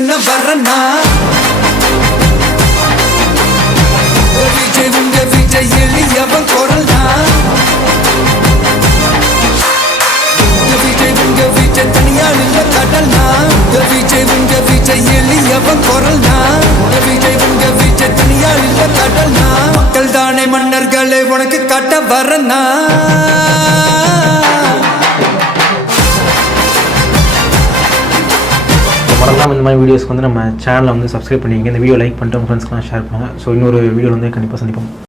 என்னென்ன வரனா விஜய் உங்க விஜய் எளியவன் குரல்னா விஜய் உங்க விஜய் தனியால் இல்ல கடல்னா விஜய் உங்க விஜய் எளியவன் குரல்னா விஜய் உங்க விஜய் தனியால் இல்ல கடல்னா மக்கள் தானே மன்னர்களே உனக்கு காட்ட வரனா மறக்காம இந்த மாதிரி வீடியோஸ்க்கு வந்து நம்ம சேனலை வந்து சப்ஸ்கிரைப் பண்ணிங்க. இந்த வீடியோ லைக் பண்ணிட்டு உங்கள் ஃப்ரெண்ட்ஸ்க்குலாம் ஷேர் பண்ணுங்கள். ஸோ இன்னொரு வீடியோவில் வந்து கண்டிப்பாக சந்திப்போம்.